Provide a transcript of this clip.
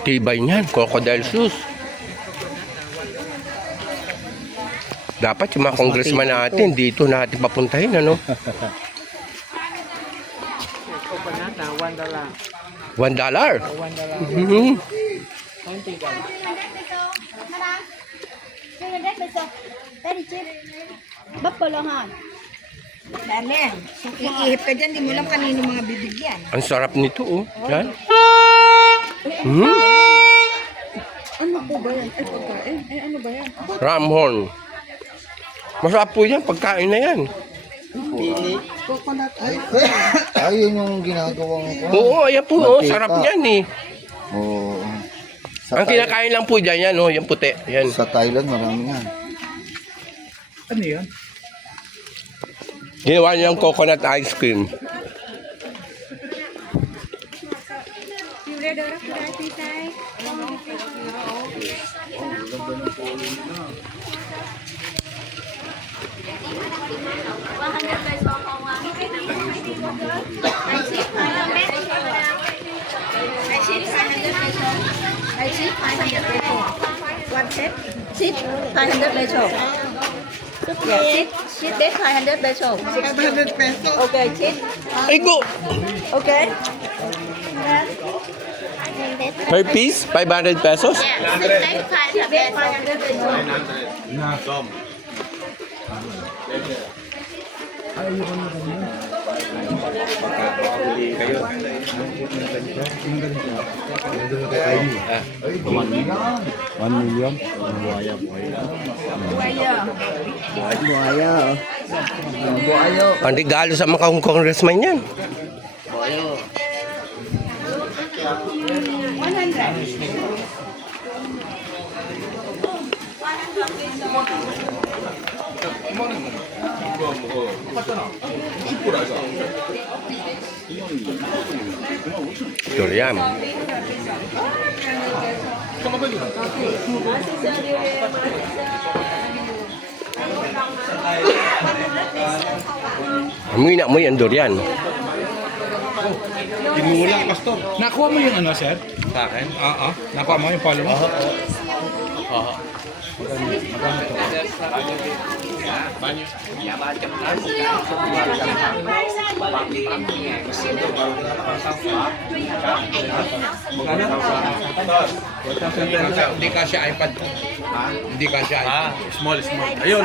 Tibay niyan, crocodile shoes. Dapat yung mga congressman natin, dito natin papuntahin, ano? Coconut na $1. $1? $1. Mhm. Konti ka. Buffalo ha. Dami. Iihip ka dyan, di mo lang kanino mga bibigyan. Ang sarap nito, oh. Yan. Ano po ba yan? Ay, pagkain. Ay, ano ba yan? Ramhorn. Masarap po yan, pagkain na yan. Coconut. Ayun yung ginagawang ko. Oo, ayan po, oh. Mantika. Sarap yan, eh. Oo. Ang kinakain lang po dyan, yan, oh. Yung puti. Yan. Sa Thailand, marami yan. Ano yun? Ginawa nilang coconut ice cream. I see 500 peso. What set? Sit 500 peso. Yeah, sit that 500 peso. 500 peso. Okay, sit. Ay, go! Okay. Per piece, 500 pesos? Sit that 500 peso. Ang regalo sa mga congressman yan. Durian. Amoy na amoy ang durian. Tinula, Pastor. Nakuha mo yung ano, sir? Sa akin? Oo. Nakuha mo yung follow mo? Oo. Hindi ka siya iPad. Hindi ka siya iPad. Small. Ayun.